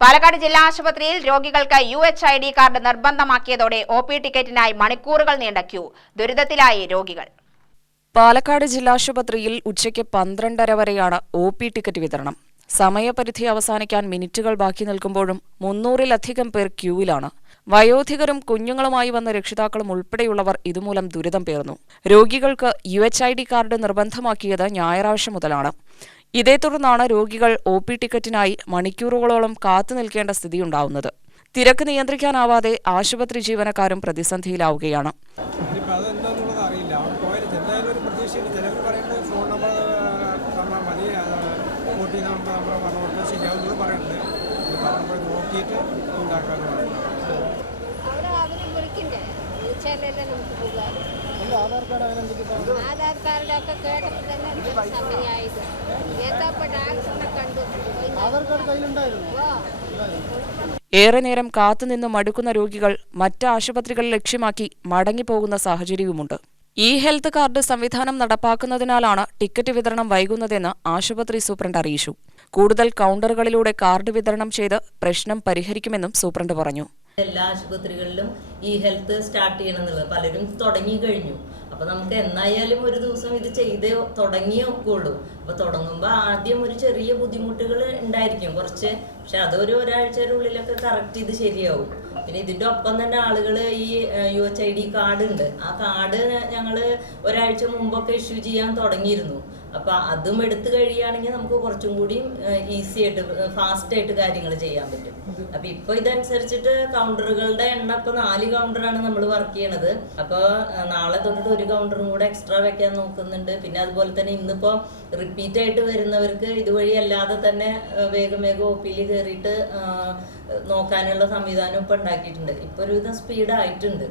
പാലക്കാട് ജില്ലാ ആശുപത്രിയിൽ രോഗികൾക്ക് UHID കാർഡ് നിർബന്ധമാക്കിയതോടെ OP ടിക്കറ്റിനായി മണിക്കൂറുകൾ നീണ്ട ക്യൂ. ദുരിതത്തിലായി രോഗികൾ. പാലക്കാട് ജില്ലാശുപത്രിയിൽ ഉച്ചയ്ക്ക് 12:30 വരെയാണ് OP ടിക്കറ്റ് വിതരണം. സമയപരിധി അവസാനിക്കാൻ മിനിറ്റുകൾ ബാക്കി നിൽക്കുമ്പോഴും 300-ലധികം പേർ ക്യൂവിലാണ്. വയോധികരും കുഞ്ഞുങ്ങളുമായി വന്ന രക്ഷിതാക്കളും ഉൾപ്പെടെയുള്ളവർ ഇതുമൂലം ദുരിതം പേറുന്നു. രോഗികൾക്ക് UHID കാർഡ് നിർബന്ധമാക്കിയത് ഞായറാഴ്ച മുതലാണ്. ഇതേ തുടർന്നാണ് രോഗികൾ OP ടിക്കറ്റിനായി മണിക്കൂറുകളോളം കാത്തുനിൽക്കേണ്ട സ്ഥിതിയുണ്ടാവുന്നത്. തിരക്ക് നിയന്ത്രിക്കാനാവാതെ ആശുപത്രി ജീവനക്കാരും പ്രതിസന്ധിയിലാവുകയാണ്. ആധാർ കാർഡൊക്കെ കേട്ടപ്പോൾ തന്നെ സമയമായത് ഏറെ നേരം കാത്തുനിന്ന് മടുക്കുന്ന രോഗികൾ മറ്റ് ആശുപത്രികൾ ലക്ഷ്യമാക്കി മടങ്ങിപ്പോകുന്ന സാഹചര്യവുമുണ്ട്. ഹെൽത്ത് കാർഡ് സംവിധാനം നടപ്പാക്കുന്നതിനാലാണ് ടിക്കറ്റ് വിതരണം വൈകുന്നതെന്ന് ആശുപത്രി സൂപ്രണ്ട് അറിയിച്ചു. കൂടുതൽ കൗണ്ടറുകളിലൂടെ കാർഡ് വിതരണം ചെയ്ത് പ്രശ്നം പരിഹരിക്കുമെന്നും സൂപ്രണ്ട് പറഞ്ഞു. എല്ലാ ആശുപത്രികളിലും ഹെൽത്ത് സ്റ്റാർട്ട് ചെയ്യണമെന്നുള്ളത് പലരും തുടങ്ങി കഴിഞ്ഞു. അപ്പൊ നമുക്ക് എന്നായാലും ഒരു ദിവസം ഇത് ചെയ്തേ തുടങ്ങിയേ ഒക്കുള്ളൂ. അപ്പൊ തുടങ്ങുമ്പോൾ ആദ്യം ഒരു ചെറിയ ബുദ്ധിമുട്ടുകൾ ഉണ്ടായിരിക്കും കുറച്ച്, പക്ഷെ അതൊരു ഒരാഴ്ചയുടെ ഉള്ളിലൊക്കെ കറക്റ്റ് ചെയ്ത് ശരിയാവും. പിന്നെ ഇതിന്റെ ഒപ്പം തന്നെ ആളുകൾ UHID കാർഡ് ഉണ്ട്. ആ കാർഡ് ഞങ്ങൾ ഒരാഴ്ച മുമ്പൊക്കെ ഇഷ്യൂ ചെയ്യാൻ തുടങ്ങിയിരുന്നു. അപ്പൊ അതും എടുത്തു കഴിയുകയാണെങ്കിൽ നമുക്ക് കുറച്ചും കൂടി ഈസി ആയിട്ട് ഫാസ്റ്റ് ആയിട്ട് കാര്യങ്ങൾ ചെയ്യാൻ പറ്റും. അപ്പൊ ഇപ്പൊ ഇതനുസരിച്ചിട്ട് കൗണ്ടറുകളുടെ എണ്ണം ഇപ്പൊ 4 കൗണ്ടറാണ് നമ്മൾ വർക്ക് ചെയ്യണത്. അപ്പൊ നാളെ തൊട്ടിട്ട് ഒരു കൗണ്ടറും കൂടെ എക്സ്ട്രാ വെക്കാൻ നോക്കുന്നുണ്ട്. പിന്നെ അതുപോലെ തന്നെ ഇന്നിപ്പോ റിപ്പീറ്റ് ആയിട്ട് വരുന്നവർക്ക് ഇതുവഴി അല്ലാതെ തന്നെ വേഗം OPയിൽ കയറിയിട്ട് നോക്കാനുള്ള സംവിധാനം ഇപ്പൊ ഉണ്ടാക്കിയിട്ടുണ്ട്. ഇപ്പൊ ഒരുവിധം സ്പീഡായിട്ടുണ്ട്.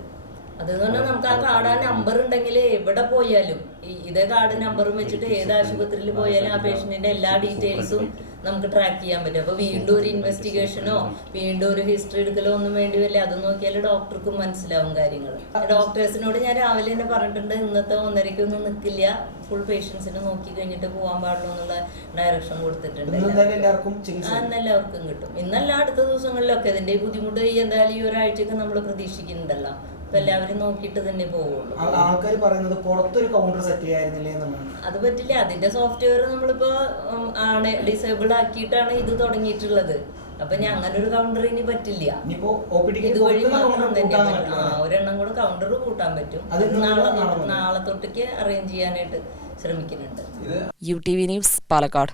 അതെന്ന് പറഞ്ഞാൽ നമുക്ക് ആ കാർഡ് ആ നമ്പർ ഉണ്ടെങ്കിൽ എവിടെ പോയാലും ഇതേ കാർഡ് നമ്പറും വെച്ചിട്ട് ഏത് ആശുപത്രിയിൽ പോയാലും ആ പേഷ്യന്റിന്റെ എല്ലാ ഡീറ്റെയിൽസും നമുക്ക് ട്രാക്ക് ചെയ്യാൻ പറ്റും. അപ്പൊ വീണ്ടും ഒരു ഇൻവെസ്റ്റിഗേഷനോ വീണ്ടും ഒരു ഹിസ്റ്ററി എടുക്കലോ ഒന്നും വേണ്ടി വരില്ല. അത് നോക്കിയാൽ ഡോക്ടർക്കും മനസ്സിലാവും കാര്യങ്ങൾ. ഡോക്ടേഴ്സിനോട് ഞാൻ രാവിലെ തന്നെ പറഞ്ഞിട്ടുണ്ട്, ഇന്നത്തെ 1:30-ക്കൊന്നും നിൽക്കില്ല, ഫുൾ പേഷ്യൻസിനെ നോക്കി കഴിഞ്ഞിട്ട് പോകാൻ പാടുള്ളൂ എന്നുള്ള ഡയറക്ഷൻ കൊടുത്തിട്ടുണ്ട്. എല്ലാവർക്കും കിട്ടും. ഇന്നല്ല അടുത്ത ദിവസങ്ങളിലൊക്കെ ഇതിന്റെ ബുദ്ധിമുട്ട് എന്തായാലും ഈ ഒരാഴ്ചക്ക് നമ്മൾ പ്രതീക്ഷിക്കുന്നുണ്ടല്ലോ. അപ്പൊ എല്ലാവരും നോക്കിയിട്ട് തന്നെ പോവുള്ളൂ. ആൾക്കാർ പറയുന്നത് പുറത്തൊരു കൗണ്ടർ സെറ്റ് ചെയ്യായിരുന്നില്ലേ എന്നാണ്. അത് പറ്റില്ല. അതിന്റെ സോഫ്റ്റ്വെയർ നമ്മളിപ്പോ ആണ് ഡിസേബിൾ ആക്കിയിട്ടാണ് ഇത് തുടങ്ങിയിട്ടുള്ളത്. അപ്പൊ ഞാൻ അങ്ങനെ ഒരു കൗണ്ടർ ഇനി പറ്റില്ല. ഇതുവഴി മാത്രം തന്നെ ഒരെണ്ണം കൂടെ കൗണ്ടർ കൂട്ടാൻ പറ്റും. നാളെ തൊട്ടേക്ക് അറേഞ്ച് ചെയ്യാനായിട്ട് ശ്രമിക്കുന്നുണ്ട്. UTV news, Palakkad.